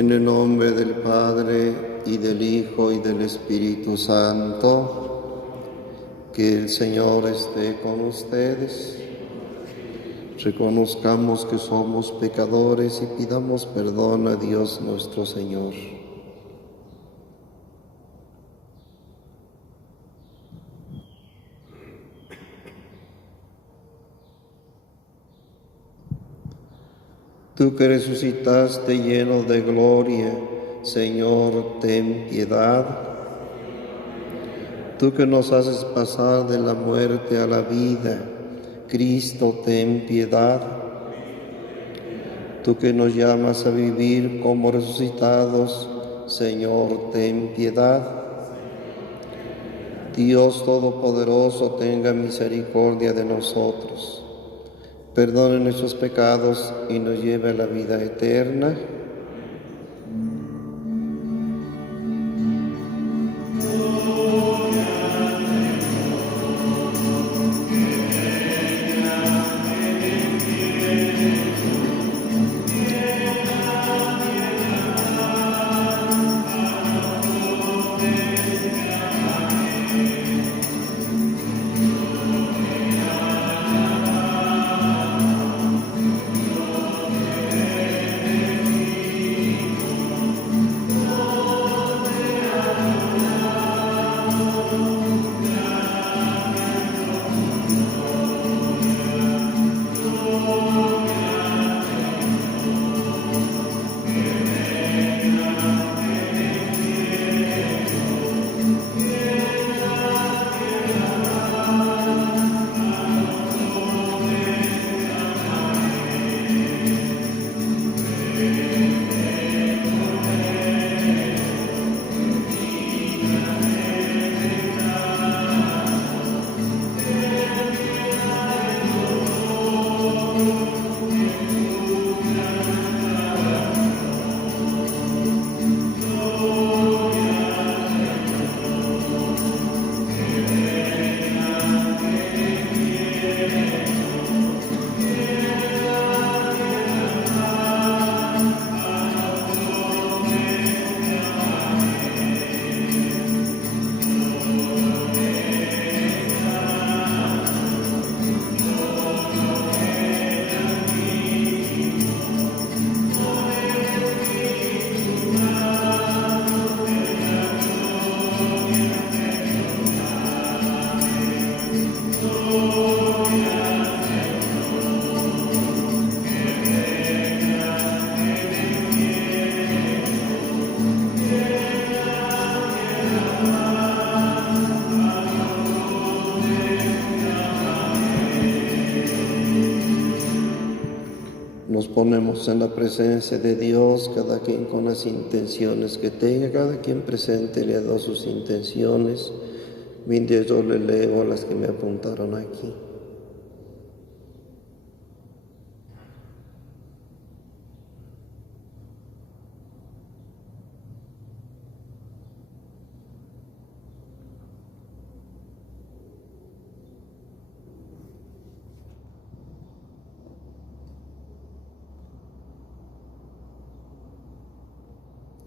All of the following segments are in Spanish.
En el nombre del Padre, y del Hijo, y del Espíritu Santo. Que el Señor esté con ustedes. Reconozcamos que somos pecadores y pidamos perdón a Dios nuestro Señor. Tú que resucitaste lleno de gloria, Señor, ten piedad. Tú que nos haces pasar de la muerte a la vida, Cristo, ten piedad. Tú que nos llamas a vivir como resucitados, Señor, ten piedad. Dios Todopoderoso, tenga misericordia de nosotros. Perdone nuestros pecados y nos lleve a la vida eterna. Nos ponemos en la presencia de Dios, cada quien con las intenciones que tenga, cada quien presente le ha dado sus intenciones, mientras yo le leo las que me apuntaron aquí.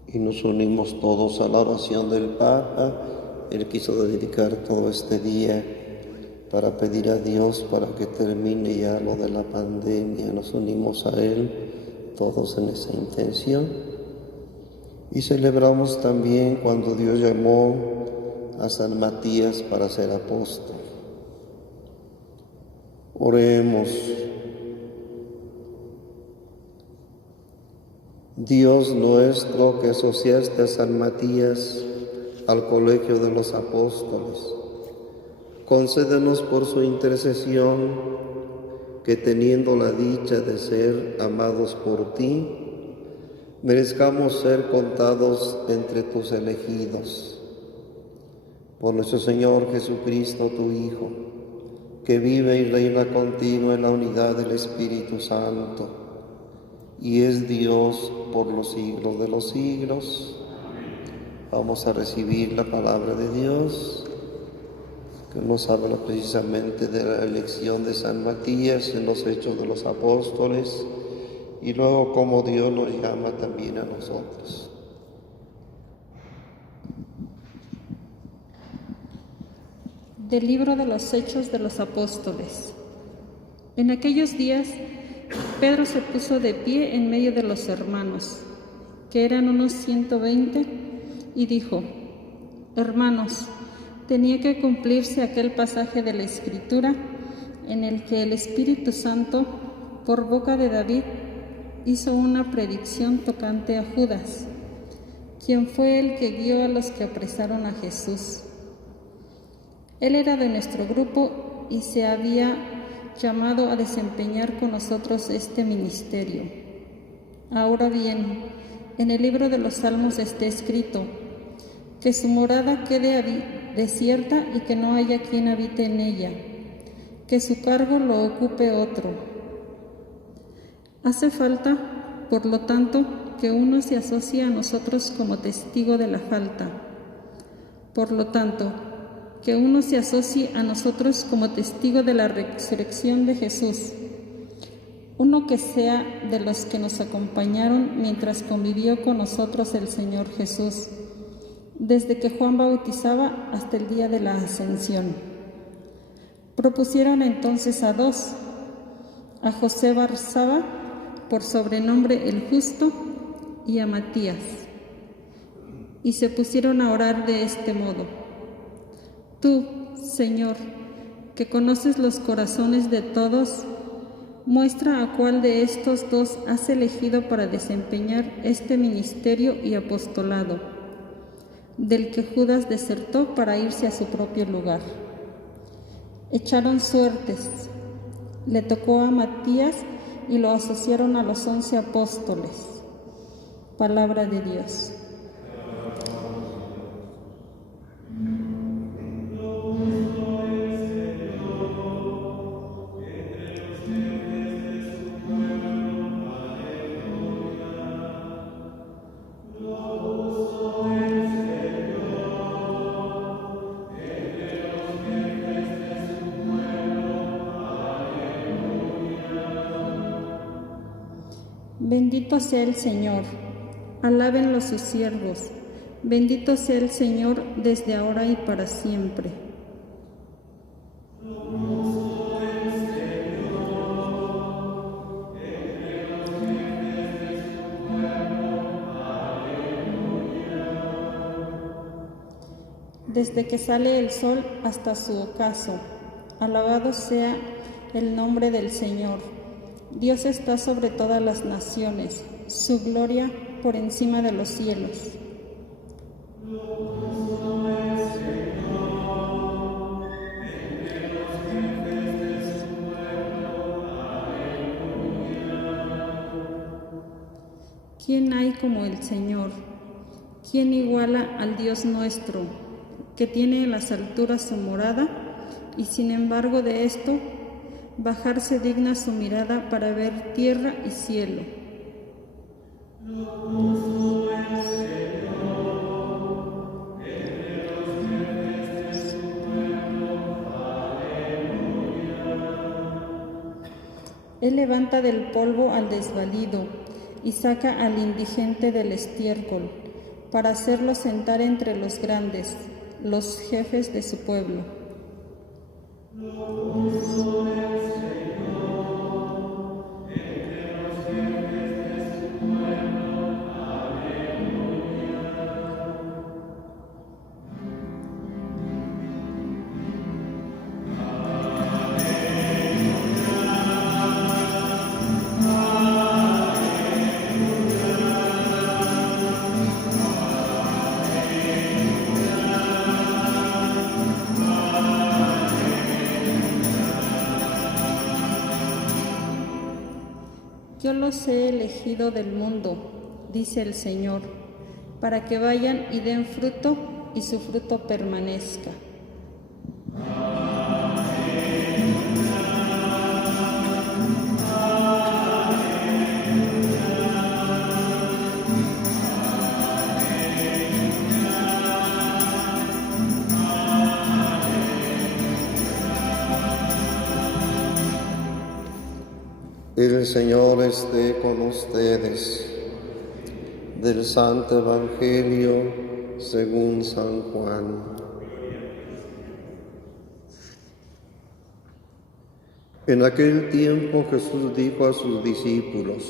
Y nos unimos todos a la oración del Papa. Él quiso dedicar todo este día para pedir a Dios para que termine ya lo de la pandemia. Nos unimos a Él todos en esa intención. Y celebramos también cuando Dios llamó a San Matías para ser apóstol. Oremos. Dios nuestro, que asociaste a San Matías al colegio de los apóstoles, concédenos por su intercesión que, teniendo la dicha de ser amados por ti, merezcamos ser contados entre tus elegidos. Por nuestro Señor Jesucristo, tu Hijo, que vive y reina contigo en la unidad del Espíritu Santo, y es Dios por los siglos de los siglos. Vamos a recibir la palabra de Dios, que nos habla precisamente de la elección de San Matías en los Hechos de los Apóstoles, y luego como Dios nos llama también a nosotros. Del libro de los Hechos de los Apóstoles. En aquellos días, Pedro se puso de pie en medio de los hermanos, que eran unos 120, y dijo: Hermanos, tenía que cumplirse aquel pasaje de la Escritura en el que el Espíritu Santo, por boca de David, hizo una predicción tocante a Judas, quien fue el que guió a los que apresaron a Jesús. Él era de nuestro grupo y se había llamado a desempeñar con nosotros este ministerio. Ahora bien, en el libro de los Salmos está escrito: que su morada quede desierta y que no haya quien habite en ella, que su cargo lo ocupe otro. Hace falta, por lo tanto, que uno se asocie a nosotros como testigo de la falta. Por lo tanto, que uno se asocie a nosotros como testigo de la resurrección de Jesús, uno que sea de los que nos acompañaron mientras convivió con nosotros el Señor Jesús, desde que Juan bautizaba hasta el día de la ascensión. Propusieron entonces a dos, a José Barsaba, por sobrenombre el Justo, y a Matías, y se pusieron a orar de este modo: Tú, Señor, que conoces los corazones de todos, muestra a cuál de estos dos has elegido para desempeñar este ministerio y apostolado, del que Judas desertó para irse a su propio lugar. Echaron suertes, le tocó a Matías y lo asociaron a los 11 apóstoles. Palabra de Dios. Bendito sea el Señor, alábenlo sus siervos, bendito sea el Señor desde ahora y para siempre. Desde que sale el sol hasta su ocaso, alabado sea el nombre del Señor. Dios está sobre todas las naciones, su gloria por encima de los cielos. ¿Quién hay como el Señor? ¿Quién iguala al Dios nuestro, que tiene en las alturas su morada, y sin embargo de esto, bajarse digna su mirada para ver tierra y cielo? Él levanta del polvo al desvalido y saca al indigente del estiércol, para hacerlo sentar entre los grandes, los jefes de su pueblo. Yo los he elegido del mundo, dice el Señor, para que vayan y den fruto y su fruto permanezca. El Señor esté con ustedes. Del Santo Evangelio según San Juan. En aquel tiempo Jesús dijo a sus discípulos: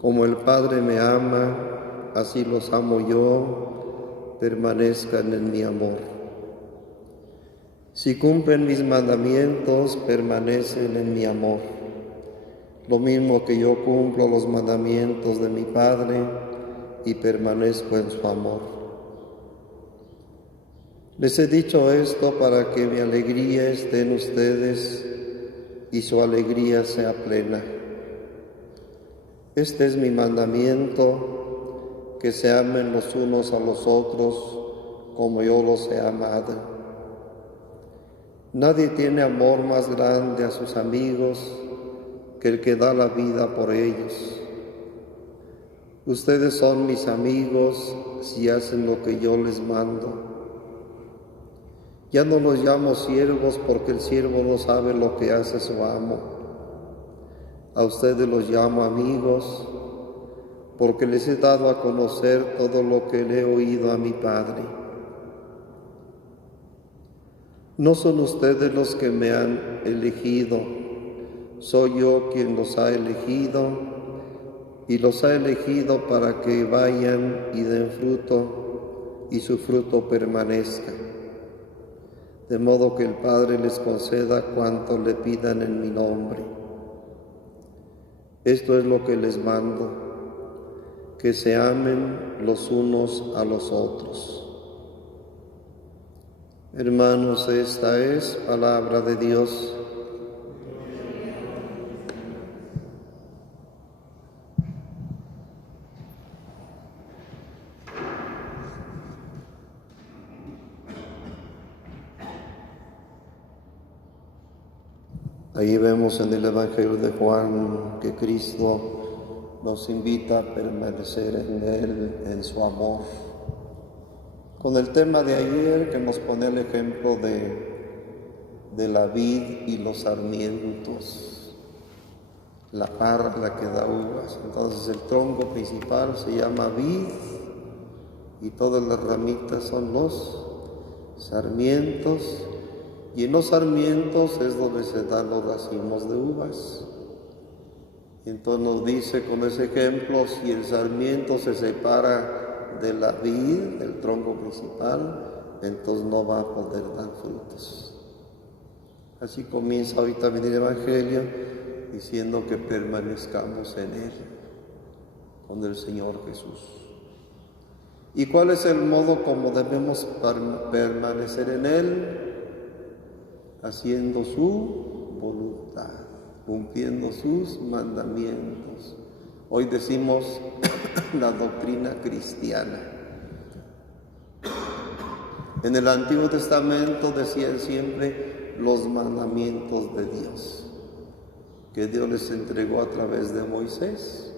como el Padre me ama, así los amo yo, permanezcan en mi amor. Si cumplen mis mandamientos, permanecen en mi amor. Lo mismo que yo cumplo los mandamientos de mi Padre y permanezco en su amor. Les he dicho esto para que mi alegría esté en ustedes y su alegría sea plena. Este es mi mandamiento, que se amen los unos a los otros como yo los he amado. Nadie tiene amor más grande a sus amigos que el que da la vida por ellos. Ustedes son mis amigos si hacen lo que yo les mando. Ya no los llamo siervos porque el siervo no sabe lo que hace su amo. A ustedes los llamo amigos porque les he dado a conocer todo lo que le he oído a mi Padre. No son ustedes los que me han elegido, soy yo quien los ha elegido y los ha elegido para que vayan y den fruto y su fruto permanezca, de modo que el Padre les conceda cuanto le pidan en mi nombre. Esto es lo que les mando, que se amen los unos a los otros. Hermanos, esta es palabra de Dios. Ahí vemos en el Evangelio de Juan que Cristo nos invita a permanecer en Él, en su amor. Con el tema de ayer que nos pone el ejemplo de la vid y los sarmientos, la parra la que da uvas. Entonces el tronco principal se llama vid y todas las ramitas son los sarmientos. Y en los sarmientos es donde se dan los racimos de uvas. Entonces nos dice con ese ejemplo, si el sarmiento se separa de la vid, del tronco principal, entonces no va a poder dar frutos. Así comienza hoy también el Evangelio, diciendo que permanezcamos en Él, con el Señor Jesús. ¿Y cuál es el modo como debemos permanecer en Él? Haciendo su voluntad, cumpliendo sus mandamientos. Hoy decimos la doctrina cristiana. En el Antiguo Testamento decían siempre los mandamientos de Dios, que Dios les entregó a través de Moisés.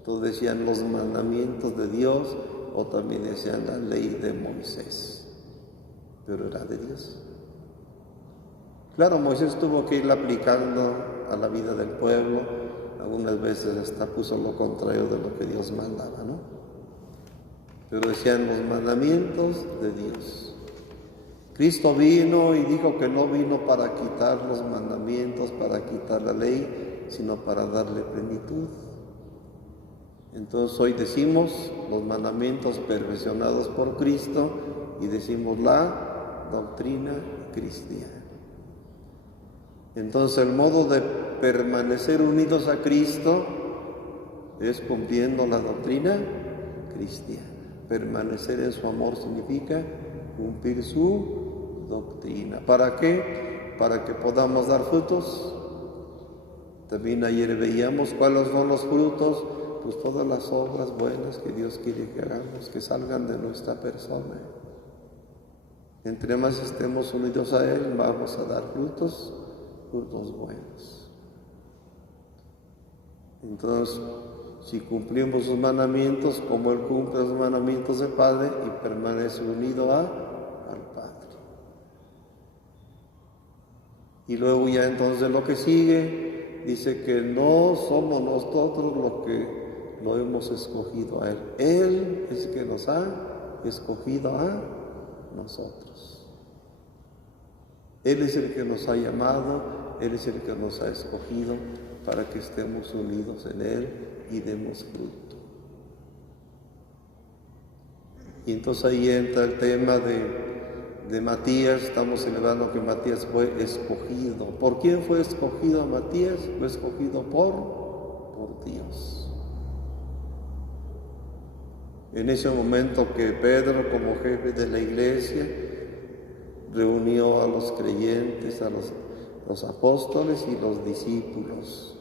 Entonces decían los mandamientos de Dios o también decían la ley de Moisés, pero era de Dios. Claro, Moisés tuvo que ir aplicando a la vida del pueblo, algunas veces hasta puso lo contrario de lo que Dios mandaba, ¿no? Pero decían los mandamientos de Dios. Cristo vino y dijo que no vino para quitar los mandamientos, para quitar la ley, sino para darle plenitud. Entonces hoy decimos los mandamientos perfeccionados por Cristo y decimos la doctrina cristiana. Entonces el modo de permanecer unidos a Cristo es cumpliendo la doctrina cristiana. Permanecer en su amor significa cumplir su doctrina. ¿Para qué? Para que podamos dar frutos. También ayer veíamos cuáles son los frutos, pues todas las obras buenas que Dios quiere que hagamos, que salgan de nuestra persona. Entre más estemos unidos a Él, vamos a dar frutos buenos. Entonces, si cumplimos sus mandamientos, como Él cumple los mandamientos del Padre y permanece unido al Padre. Y luego ya entonces lo que sigue, dice que no somos nosotros los que lo hemos escogido a Él. Él es el que nos ha escogido a nosotros. Él es el que nos ha llamado, Él es el que nos ha escogido para que estemos unidos en Él y demos fruto. Y entonces ahí entra el tema de Matías. Estamos celebrando que Matías fue escogido. ¿Por quién fue escogido Matías? Fue escogido por Dios. En ese momento que Pedro, como jefe de la iglesia, reunió a los creyentes, a los apóstoles y los discípulos,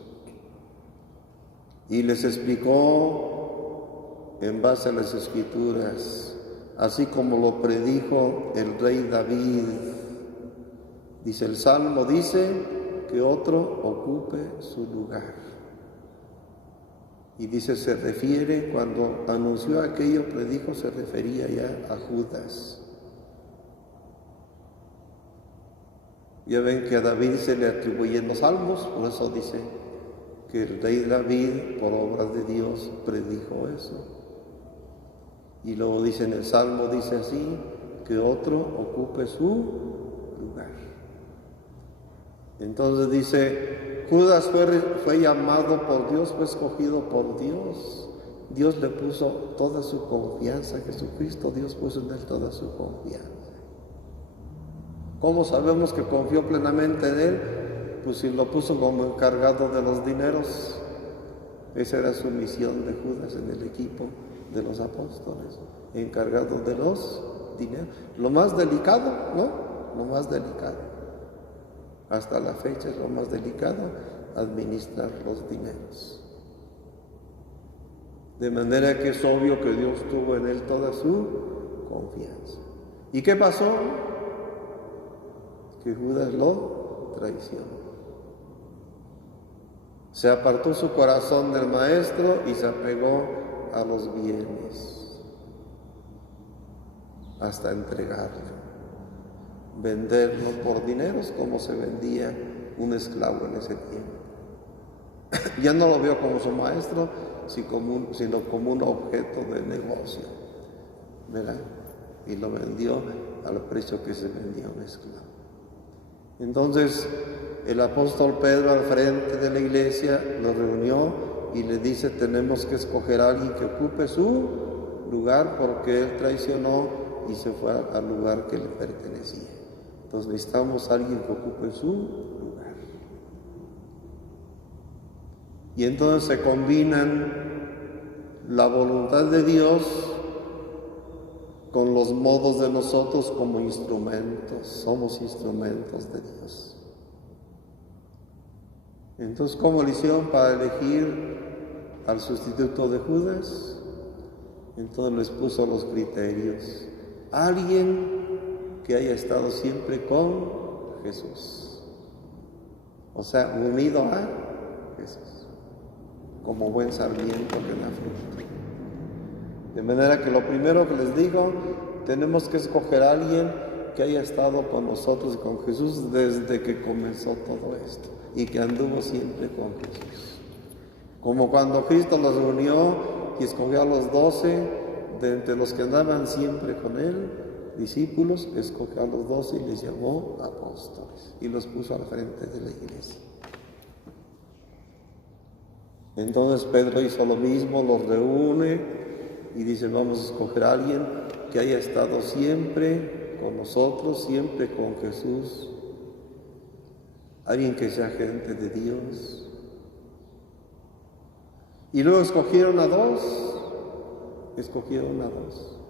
y les explicó en base a las Escrituras, así como lo predijo el rey David. Dice el Salmo, dice que otro ocupe su lugar. Y dice, se refiere, cuando anunció aquello, predijo, se refería ya a Judas. Ya ven que a David se le atribuyen los salmos, por eso dice que el rey David, por obras de Dios, predijo eso. Y luego dice en el Salmo, dice así, que otro ocupe su lugar. Entonces dice, Judas fue llamado por Dios, fue escogido por Dios. Dios le puso toda su confianza a Jesucristo, Dios puso en él toda su confianza. ¿Cómo sabemos que confió plenamente en él? Pues si lo puso como encargado de los dineros. Esa era su misión de Judas en el equipo de los apóstoles, encargado de los dineros. Lo más delicado, ¿no? Lo más delicado. Hasta la fecha es lo más delicado, administrar los dineros. De manera que es obvio que Dios tuvo en él toda su confianza. ¿Y qué pasó? Que Judas lo traicionó. Se apartó su corazón del Maestro y se apegó a los bienes hasta entregarlo, venderlo por dineros como se vendía un esclavo en ese tiempo. Ya no lo vio como su maestro, sino como un objeto de negocio, ¿verdad? Y lo vendió al precio que se vendía un esclavo. Entonces el apóstol Pedro, al frente de la iglesia, lo reunió y le dice, tenemos que escoger a alguien que ocupe su lugar, porque él traicionó y se fue al lugar que le pertenecía. Entonces necesitamos a alguien que ocupe su lugar. Y entonces se combinan la voluntad de Dios con los modos de nosotros como instrumentos. Somos instrumentos de Dios. Entonces, ¿cómo le hicieron para elegir al sustituto de Judas? Entonces les puso los criterios. Alguien que haya estado siempre con Jesús. O sea, unido a Jesús. Como buen sarmiento que da fruto. De manera que lo primero que les digo, tenemos que escoger a alguien que haya estado con nosotros y con Jesús desde que comenzó todo esto y que anduvo siempre con Jesús. Como cuando Cristo los reunió y escogió a los 12, de entre los que andaban siempre con Él, discípulos, escogió a los 12 y les llamó apóstoles y los puso al frente de la iglesia. Entonces Pedro hizo lo mismo, los reúne y dice, vamos a escoger a alguien que haya estado siempre con nosotros, siempre con Jesús, alguien que sea gente de Dios. Y luego escogieron a dos,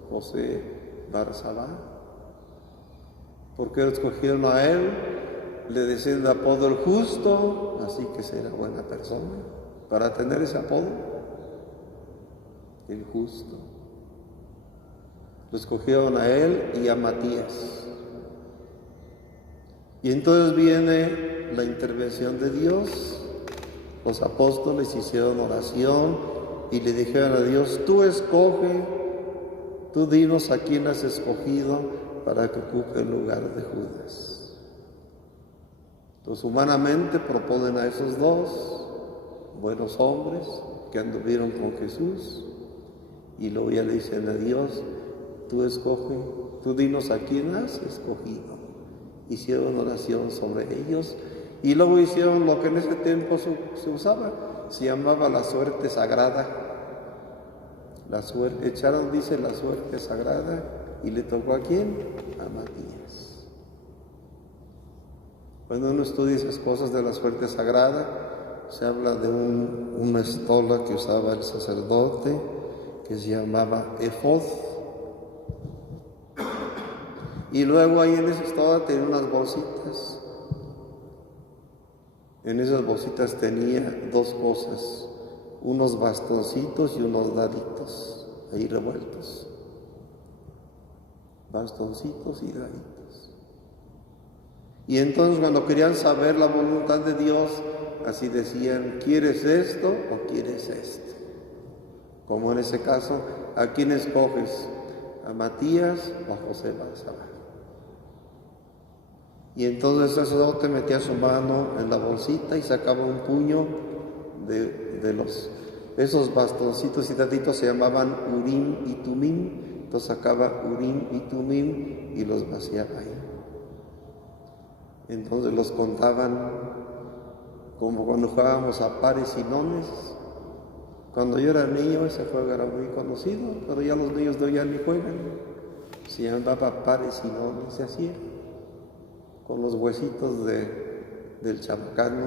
José Barsabá. ¿Por qué lo escogieron a él? Le decían el apodo el justo, así que será buena persona. Para tener ese apodo, el justo. Lo escogieron a él y a Matías. Y entonces viene la intervención de Dios. Los apóstoles hicieron oración y le dijeron a Dios, tú escoge, tú dinos a quién has escogido para que ocupe el lugar de Judas. Entonces humanamente proponen a esos dos buenos hombres que anduvieron con Jesús y luego ya le dicen a Dios, tú escoge, tú dinos a quién has escogido. Hicieron oración sobre ellos y luego hicieron lo que en ese tiempo se usaba, se llamaba la suerte sagrada. Echaron, dice, la suerte sagrada y le tocó ¿a quién? A Matías. Cuando uno estudia esas cosas de la suerte sagrada, se habla de una estola que usaba el sacerdote que se llamaba efod. Y luego ahí en esa estola tenía unas bolsitas. En esas bolsitas tenía dos cosas, unos bastoncitos y unos daditos, ahí revueltos. Bastoncitos y daditos. Y entonces cuando querían saber la voluntad de Dios, así decían, ¿quieres esto o quieres esto? Como en ese caso, ¿a quién escoges? ¿A Matías o a José Barzabá? Y entonces el sacerdote metía su mano en la bolsita y sacaba un puño de esos bastoncitos y daditos, se llamaban Urim y Tumim. Entonces sacaba Urim y Tumim y los vaciaba ahí. Entonces los contaban como cuando jugábamos a pares y nones. Cuando yo era niño ese juego era muy conocido, pero ya los niños de hoy ya ni juegan. Se llamaba pares y nones, se hacía. Con los huesitos del champacano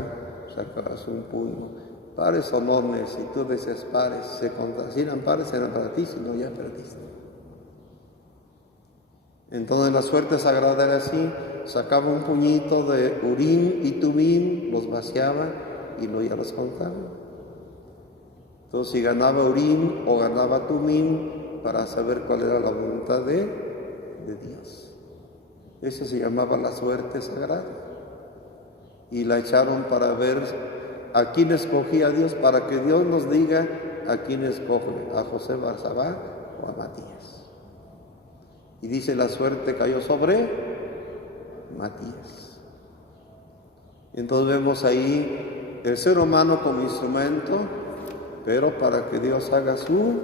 sacabas un puño. Pares o nones, si tú decías pares, se contaban. Si eran pares eran para ti, si no ya perdiste. Entonces la suerte sagrada era así, sacaba un puñito de Urim y Tumim, los vaciaba y luego ya los contaba. Entonces si ganaba Urim o ganaba Tumim, para saber cuál era la voluntad de Dios. Eso se llamaba la suerte sagrada. Y la echaron para ver a quién escogía Dios, para que Dios nos diga a quién escoge, a José Barzabá o a Matías. Y dice, la suerte cayó sobre Matías. Entonces vemos ahí el ser humano como instrumento, pero para que Dios haga su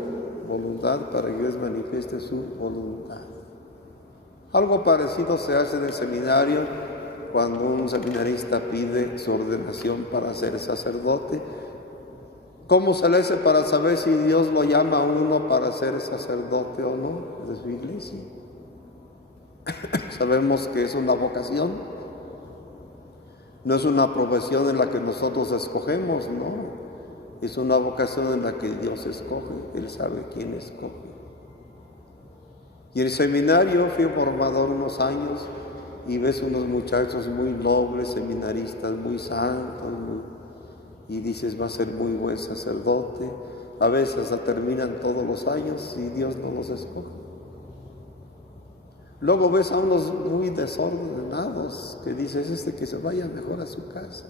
voluntad, para que Dios manifieste su voluntad. Algo parecido se hace en el seminario cuando un seminarista pide su ordenación para ser sacerdote. ¿Cómo se le hace para saber si Dios lo llama a uno para ser sacerdote o no de su iglesia? Sabemos que es una vocación, no es una profesión en la que nosotros escogemos, no. Es una vocación en la que Dios escoge, Él sabe quién escoge. Y en el seminario fui formador unos años y ves unos muchachos muy nobles, seminaristas, muy santos, y dices, va a ser muy buen sacerdote. A veces hasta terminan todos los años y Dios no los escoge. Luego ves a unos muy desordenados que dices, que se vaya mejor a su casa.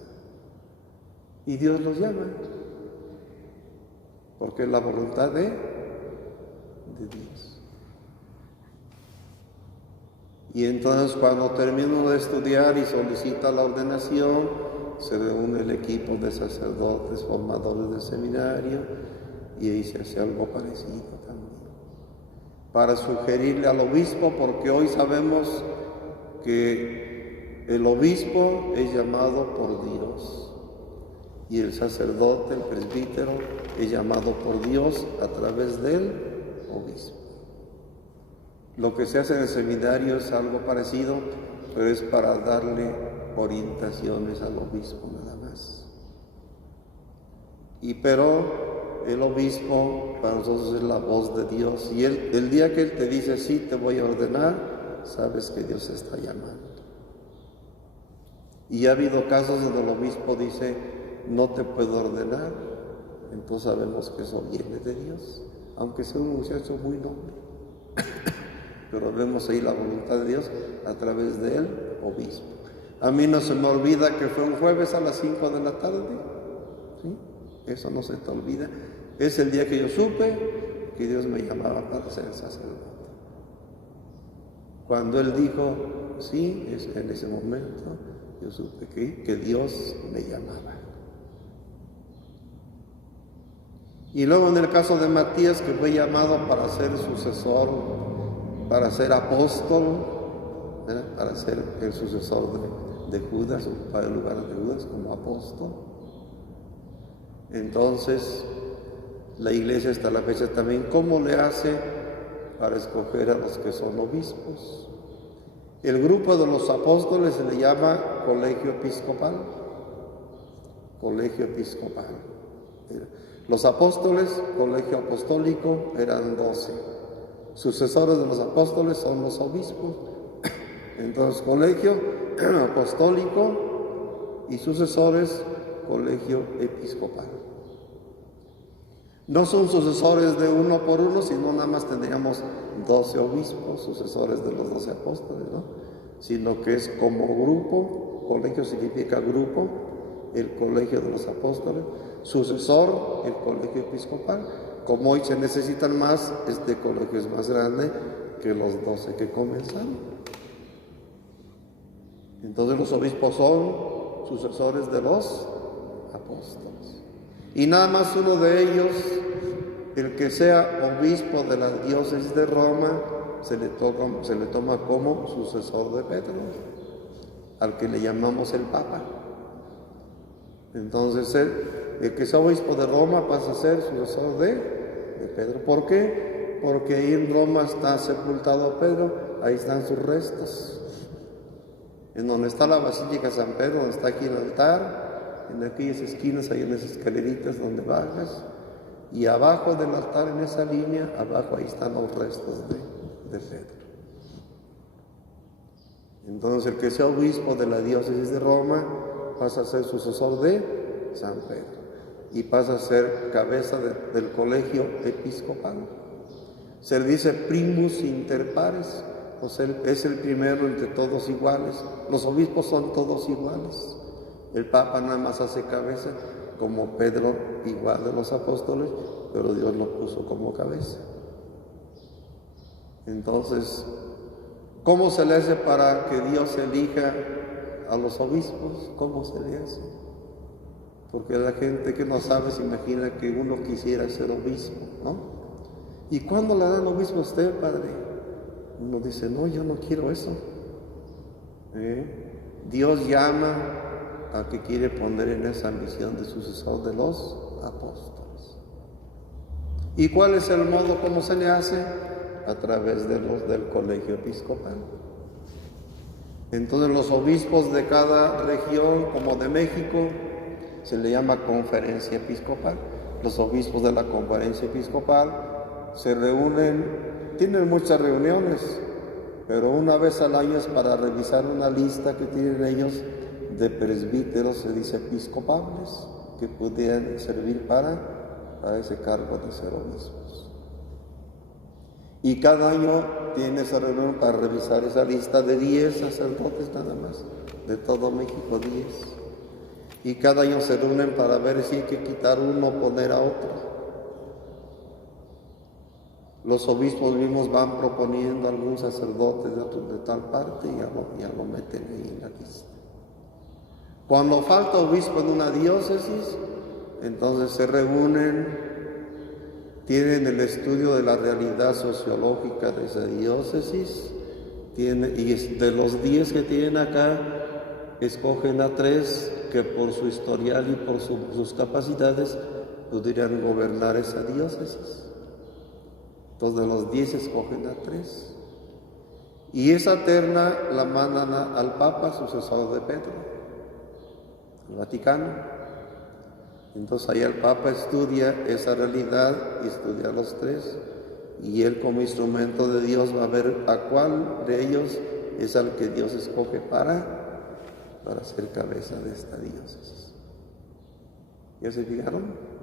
Y Dios los llama, porque es la voluntad de Dios. Y entonces cuando termino de estudiar y solicita la ordenación, se reúne el equipo de sacerdotes, formadores del seminario, y ahí se hace algo parecido también. Para sugerirle al obispo, porque hoy sabemos que el obispo es llamado por Dios, y el sacerdote, el presbítero, es llamado por Dios a través del obispo. Lo que se hace en el seminario es algo parecido, pero es para darle orientaciones al obispo nada más. Pero el obispo para nosotros es la voz de Dios, y el día que Él te dice, sí, te voy a ordenar, sabes que Dios está llamando. Y ha habido casos donde el obispo dice, no te puedo ordenar, entonces sabemos que eso viene de Dios, aunque sea un muchacho muy noble. Pero vemos ahí la voluntad de Dios a través del obispo. A mí no se me olvida que fue un jueves a las 5 de la tarde, ¿sí? Eso no se te olvida. Es el día que yo supe que Dios me llamaba para ser sacerdote. Cuando Él dijo, sí, en ese momento, yo supe que Dios me llamaba. Y luego en el caso de Matías, que fue llamado para ser sucesor, para ser apóstol, para ser el sucesor de Judas, ocupar el lugar de Judas como apóstol. Entonces, la iglesia hasta la fecha también, ¿cómo le hace para escoger a los que son obispos? El grupo de los apóstoles se le llama colegio episcopal. Colegio episcopal. Los apóstoles, colegio apostólico, eran 12. Sucesores de los apóstoles son los obispos. Entonces, colegio apostólico y sucesores, colegio episcopal. No son sucesores de uno por uno, sino nada más tendríamos 12 obispos, sucesores de los 12 apóstoles, ¿no? Sino que es como grupo, colegio significa grupo, el colegio de los apóstoles, sucesor, el colegio episcopal. Como hoy se necesitan más, este colegio es más grande que los 12 que comenzaron. Entonces los obispos son sucesores de los apóstoles. Y nada más uno de ellos, el que sea obispo de la diócesis de Roma, se le toma como sucesor de Pedro, al que le llamamos el Papa. Entonces el que sea obispo de Roma pasa a ser sucesor de Pedro. ¿Por qué? Porque ahí en Roma está sepultado Pedro, ahí están sus restos. En donde está la Basílica San Pedro, donde está aquí el altar, en aquellas esquinas hay unas escaleritas donde bajas, y abajo del altar, en esa línea, abajo ahí están los restos de Pedro. Entonces el que sea obispo de la diócesis de Roma pasa a ser sucesor de San Pedro y pasa a ser cabeza del colegio episcopal. Se le dice primus inter pares, o sea, es el primero entre todos iguales. Los obispos son todos iguales. El Papa nada más hace cabeza, como Pedro igual de los apóstoles, pero Dios lo puso como cabeza. Entonces, ¿cómo se le hace para que Dios elija a los obispos? ¿Cómo se le hace? Porque la gente que no sabe se imagina que uno quisiera ser obispo, ¿no? ¿Y cuándo le dan obispo a usted, padre? Uno dice, no, yo no quiero eso. Dios llama a que quiere poner en esa misión de sucesor de los apóstoles. ¿Y cuál es el modo como se le hace? A través del colegio episcopal. Entonces los obispos de cada región, como de México, se le llama conferencia episcopal. Los obispos de la conferencia episcopal se reúnen, tienen muchas reuniones, pero una vez al año es para revisar una lista que tienen ellos de presbíteros, se dice episcopables, que pudieran servir para ese cargo de ser obispos. Y cada año tiene esa reunión para revisar esa lista de 10 sacerdotes nada más, de todo México 10. Y cada año se reúnen para ver si hay que quitar uno o poner a otro. Los obispos mismos van proponiendo a algún sacerdote de tal parte y ya lo meten ahí en la lista. Cuando falta obispo en una diócesis, entonces se reúnen, tienen el estudio de la realidad sociológica de esa diócesis, y de los 10 que tienen acá, escogen a 3 que por su historial y por sus capacidades podrían gobernar esa diócesis. Entonces de los 10 escogen a 3. Y esa terna la mandan al Papa, sucesor de Pedro, al Vaticano. Entonces ahí el Papa estudia esa realidad y estudia a los 3. Y él como instrumento de Dios va a ver a cuál de ellos es al que Dios escoge para ser cabeza de esta diócesis. ¿Ya se fijaron?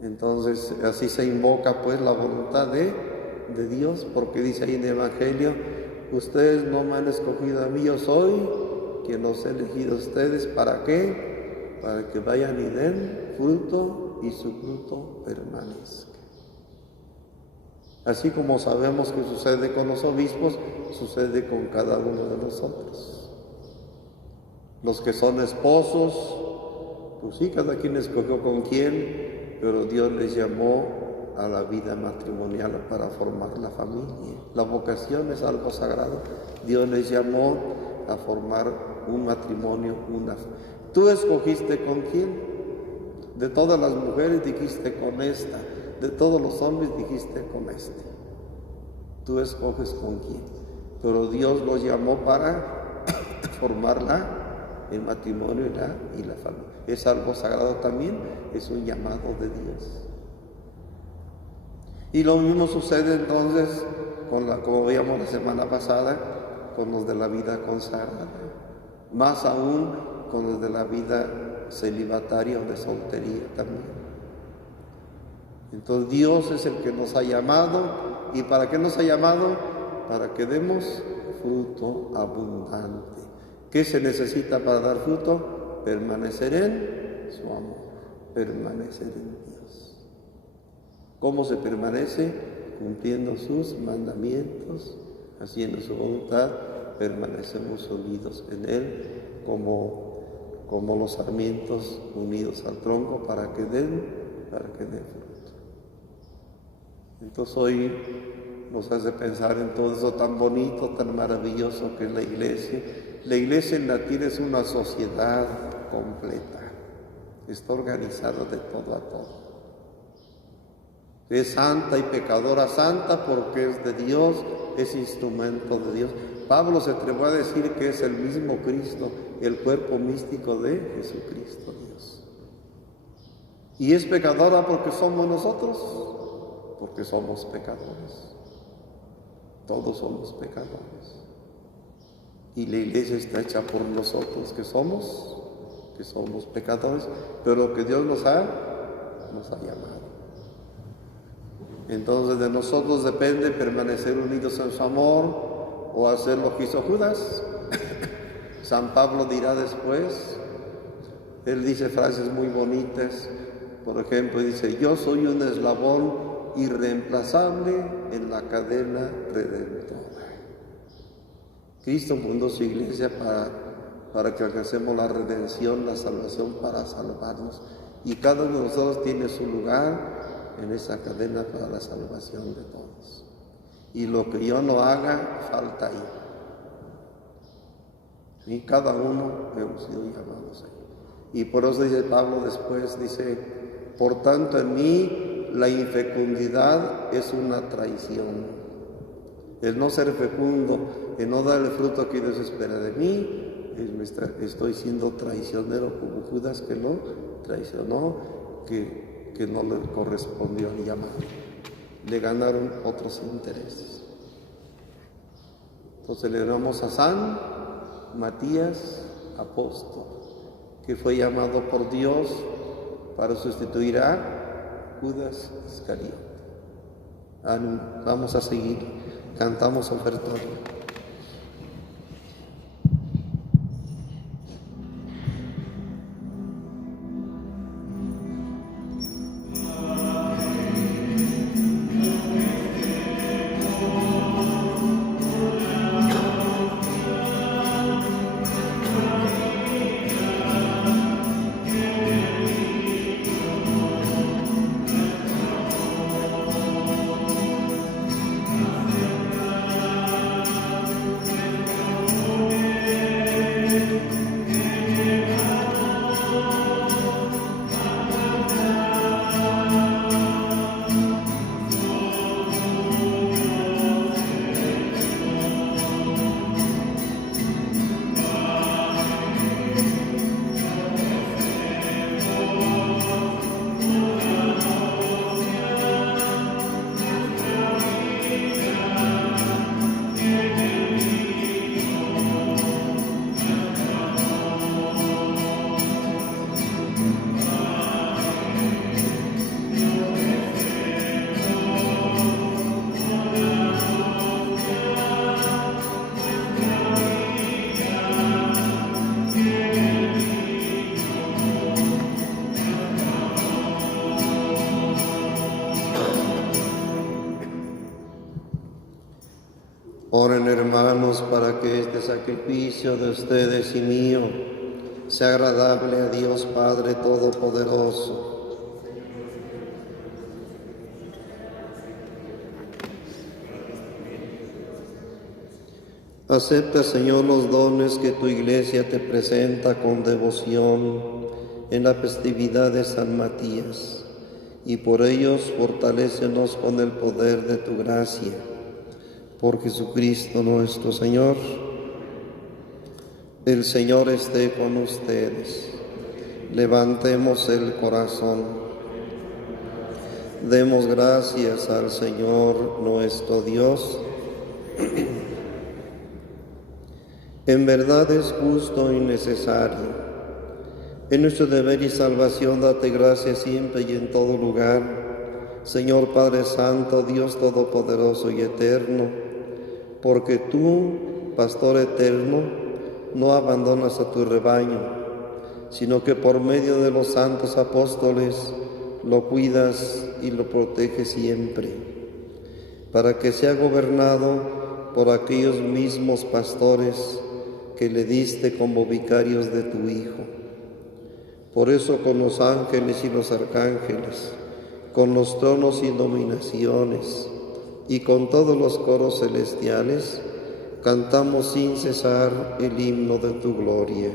Entonces así se invoca pues la voluntad de Dios, porque dice ahí en el Evangelio, ustedes no me han escogido a mí, yo soy quien los he elegido a ustedes. ¿Para qué? Para que vayan y den fruto y su fruto permanezca. Así como sabemos que sucede con los obispos, sucede con cada uno de nosotros. Los que son esposos, pues sí, cada quien escogió con quién, pero Dios les llamó a la vida matrimonial para formar la familia. La vocación es algo sagrado. Dios les llamó a formar un matrimonio, Tú escogiste con quién. De todas las mujeres dijiste con esta, de todos los hombres dijiste con este. Tú escoges con quién. Pero Dios los llamó para formar el matrimonio y la familia. Es algo sagrado también, es un llamado de Dios. Y lo mismo sucede entonces como veíamos la semana pasada, con los de la vida consagrada, más aún con los de la vida celibataria o de soltería también. Entonces Dios es el que nos ha llamado. ¿Y para qué nos ha llamado? Para que demos fruto abundante. ¿Qué se necesita para dar fruto? Permanecer en su amor, permanecer en Dios. ¿Cómo se permanece? Cumpliendo sus mandamientos, haciendo su voluntad, permanecemos unidos en Él como los sarmientos unidos al tronco para que den fruto. Entonces hoy nos hace pensar en todo eso tan bonito, tan maravilloso que es la iglesia. La iglesia en latín es una sociedad completa, está organizada de todo a todo. Es santa y pecadora santa porque es de Dios, es instrumento de Dios. Pablo se atrevió a decir que es el mismo Cristo, el cuerpo místico de Jesucristo Dios. Y es pecadora porque somos nosotros, porque somos pecadores. Todos somos pecadores. Y la iglesia está hecha por nosotros que somos pecadores, pero que Dios nos ha llamado. Entonces de nosotros depende permanecer unidos en su amor o hacer lo que hizo Judas. San Pablo dirá después, él dice frases muy bonitas, por ejemplo dice: yo soy un eslabón irreemplazable en la cadena redentora. Cristo fundó su iglesia para que alcancemos la redención, la salvación, para salvarnos, y cada uno de nosotros tiene su lugar en esa cadena para la salvación de todos. Y lo que yo no haga, falta ahí. Y cada uno hemos sido llamados ahí. Y por eso dice Pablo después, dice: por tanto en mí la infecundidad es una traición. El no ser fecundo, el no dar el fruto que Dios espera de mí, estoy siendo traicionero como Judas, que lo traicionó, que no le correspondió al llamado. Le ganaron otros intereses. Entonces le damos a San Matías, apóstol, que fue llamado por Dios para sustituir a Judas Iscariote. Vamos a seguir, cantamos ofertorio. Oren, hermanos, para que este sacrificio de ustedes y mío sea agradable a Dios Padre Todopoderoso. Acepta, Señor, los dones que tu Iglesia te presenta con devoción en la festividad de San Matías, y por ellos fortalécenos con el poder de tu gracia. Por Jesucristo nuestro Señor. El Señor esté con ustedes. Levantemos el corazón. Demos gracias al Señor nuestro Dios. En verdad es justo y necesario. En nuestro deber y salvación, date gracias siempre y en todo lugar, Señor Padre Santo, Dios Todopoderoso y Eterno, porque tú, Pastor eterno, no abandonas a tu rebaño, sino que por medio de los santos apóstoles lo cuidas y lo proteges siempre, para que sea gobernado por aquellos mismos pastores que le diste como vicarios de tu Hijo. Por eso con los ángeles y los arcángeles, con los tronos y dominaciones, y con todos los coros celestiales, cantamos sin cesar el himno de tu gloria.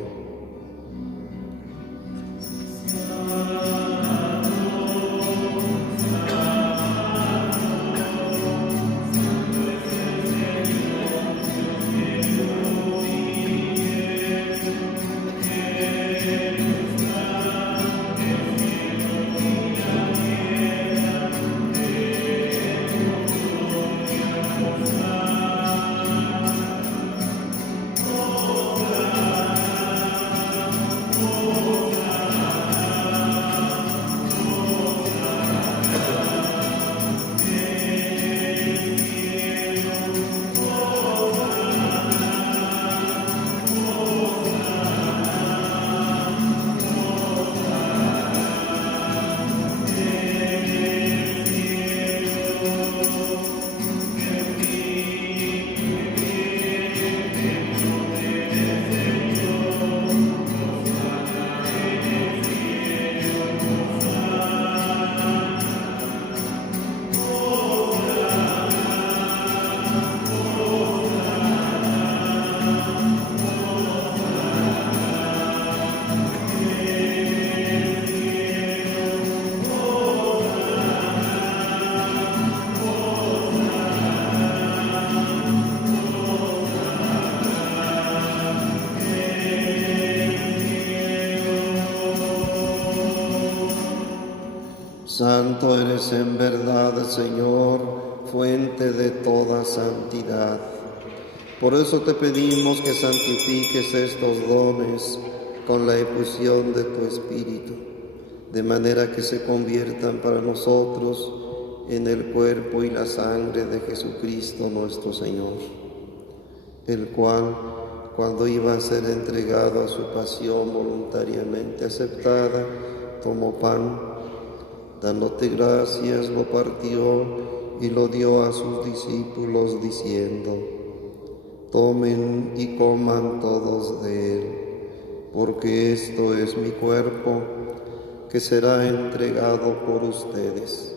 Santo eres en verdad, Señor, fuente de toda santidad. Por eso te pedimos que santifiques estos dones con la efusión de tu Espíritu, de manera que se conviertan para nosotros en el cuerpo y la sangre de Jesucristo nuestro Señor, el cual, cuando iba a ser entregado a su pasión voluntariamente aceptada, tomó pan, dándote gracias, lo partió y lo dio a sus discípulos diciendo: tomen y coman todos de él, porque esto es mi cuerpo, que será entregado por ustedes.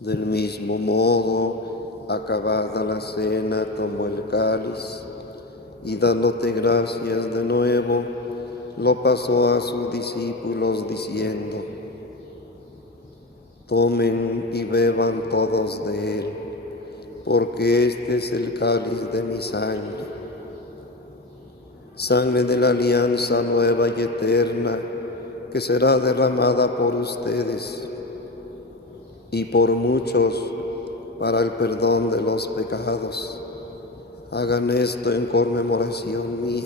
Del mismo modo, acabada la cena, tomó el cáliz y dándote gracias de nuevo, lo pasó a sus discípulos diciendo: tomen y beban todos de él, porque este es el cáliz de mi sangre, sangre de la alianza nueva y eterna, que será derramada por ustedes y por muchos para el perdón de los pecados. Hagan esto en conmemoración mía.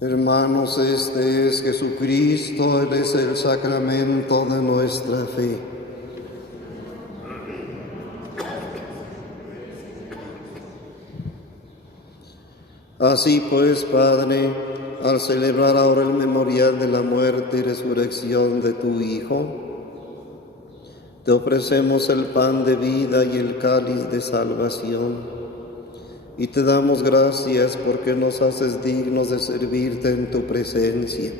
Hermanos, este es Jesucristo, Él es el sacramento de nuestra fe. Así pues, Padre, al celebrar ahora el memorial de la muerte y resurrección de tu Hijo, te ofrecemos el pan de vida y el cáliz de salvación. Y te damos gracias porque nos haces dignos de servirte en tu presencia.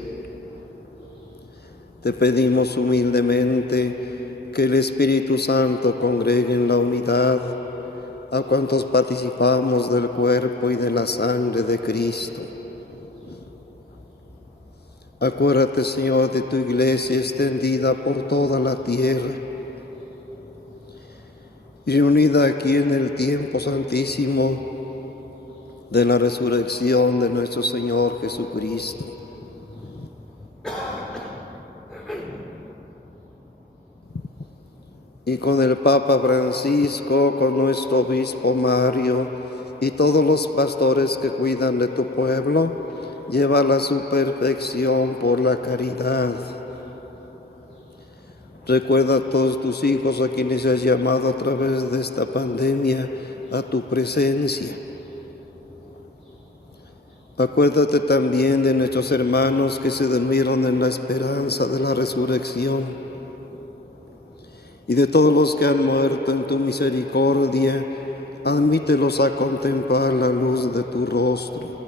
Te pedimos humildemente que el Espíritu Santo congregue en la unidad a cuantos participamos del cuerpo y de la sangre de Cristo. Acuérdate, Señor, de tu iglesia extendida por toda la tierra y reunida aquí en el tiempo santísimo de la resurrección de nuestro Señor Jesucristo. Y con el Papa Francisco, con nuestro obispo Mario y todos los pastores que cuidan de tu pueblo, llévala a su perfección por la caridad. Recuerda a todos tus hijos a quienes has llamado a través de esta pandemia a tu presencia. Acuérdate también de nuestros hermanos que se durmieron en la esperanza de la resurrección y de todos los que han muerto en tu misericordia, admítelos a contemplar la luz de tu rostro.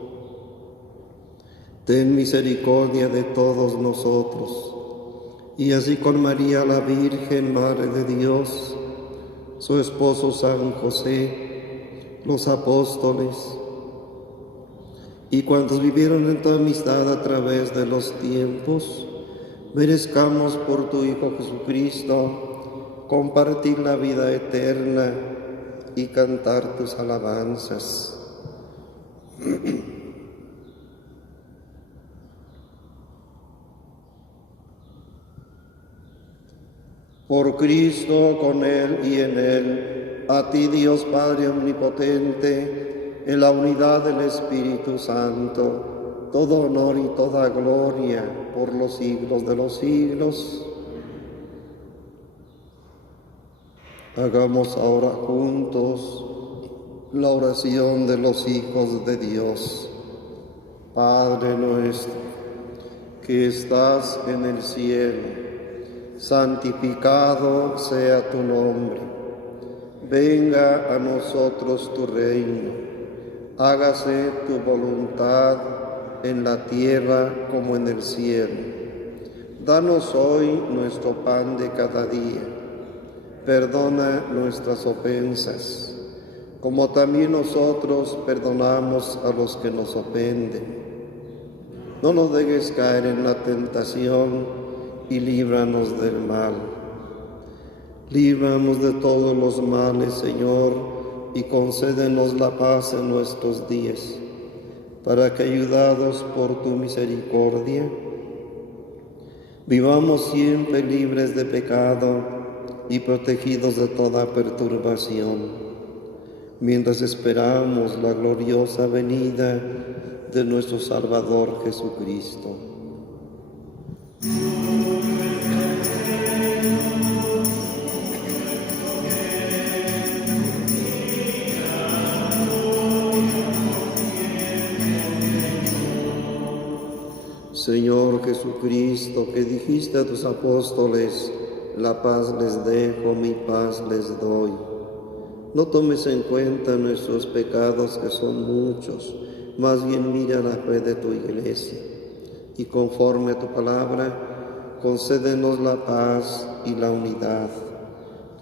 Ten misericordia de todos nosotros, y así con María la Virgen, Madre de Dios, su esposo San José, los apóstoles, y cuantos vivieron en tu amistad a través de los tiempos, merezcamos por tu Hijo Jesucristo compartir la vida eterna y cantar tus alabanzas. Por Cristo, con Él y en Él, a ti Dios Padre Omnipotente, en la unidad del Espíritu Santo, todo honor y toda gloria por los siglos de los siglos. Hagamos ahora juntos la oración de los hijos de Dios. Padre nuestro, que estás en el cielo, santificado sea tu nombre. Venga a nosotros tu reino. Hágase tu voluntad en la tierra como en el cielo. Danos hoy nuestro pan de cada día. Perdona nuestras ofensas, como también nosotros perdonamos a los que nos ofenden. No nos dejes caer en la tentación y líbranos del mal. Líbranos de todos los males, Señor, y concédenos la paz en nuestros días, para que, ayudados por tu misericordia, vivamos siempre libres de pecado y protegidos de toda perturbación, mientras esperamos la gloriosa venida de nuestro Salvador Jesucristo. Señor Jesucristo, que dijiste a tus apóstoles, la paz les dejo, mi paz les doy. No tomes en cuenta nuestros pecados, que son muchos, más bien mira la fe de tu iglesia. Y conforme a tu palabra, concédenos la paz y la unidad.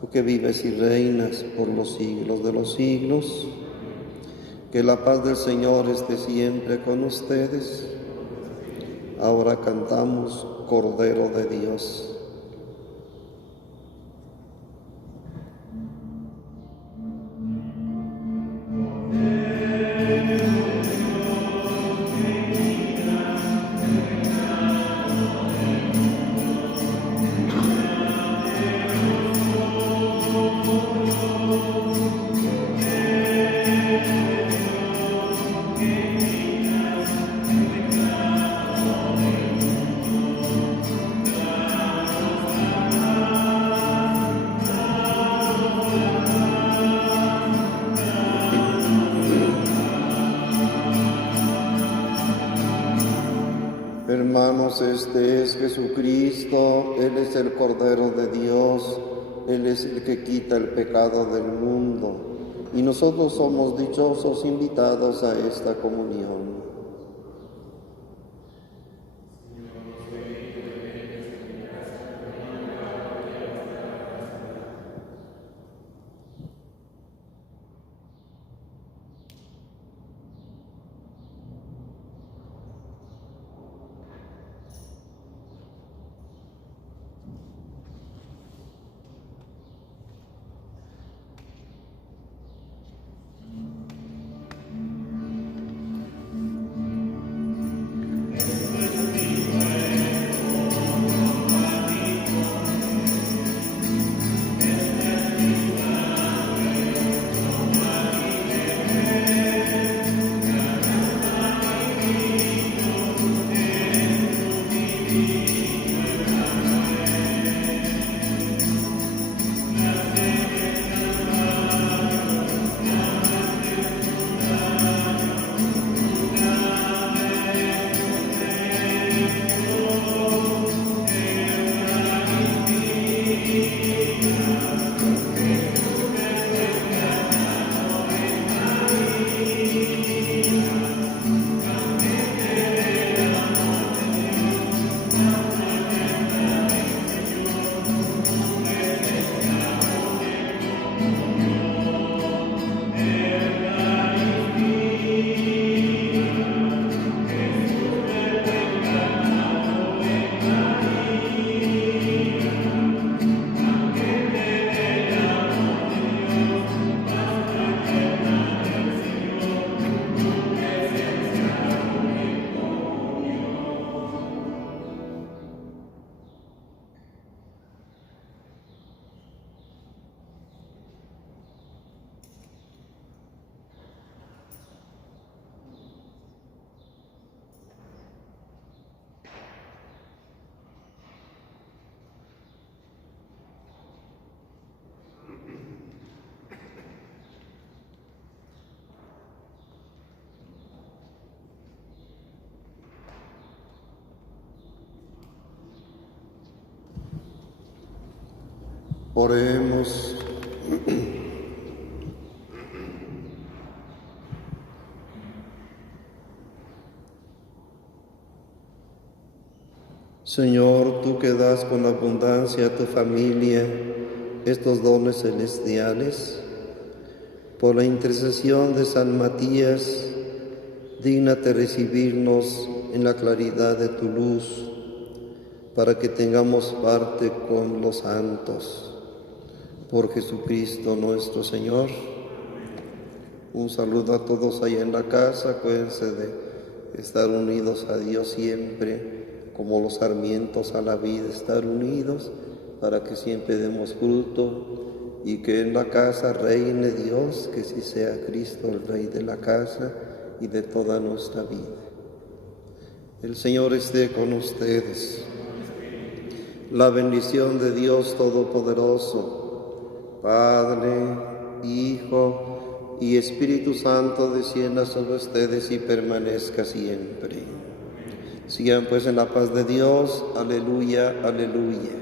Tú que vives y reinas por los siglos de los siglos, que la paz del Señor esté siempre con ustedes. Ahora cantamos Cordero de Dios. proclamamos, este es Jesucristo, Él es el Cordero de Dios, Él es el que quita el pecado del mundo. Y nosotros somos dichosos invitados a esta comunión. Oremos. Señor, tú que das con abundancia a tu familia estos dones celestiales, por la intercesión de San Matías, dígnate recibirnos en la claridad de tu luz, para que tengamos parte con los santos. Por Jesucristo nuestro Señor. Un saludo a todos allá en la casa. Acuérdense de estar unidos a Dios siempre, como los sarmientos a la vid, estar unidos para que siempre demos fruto y que en la casa reine Dios, que sí sea Cristo el Rey de la casa y de toda nuestra vida. El Señor esté con ustedes. La bendición de Dios Todopoderoso, Padre, Hijo y Espíritu Santo, descienda sobre ustedes y permanezca siempre. Sigan pues en la paz de Dios. Aleluya, aleluya.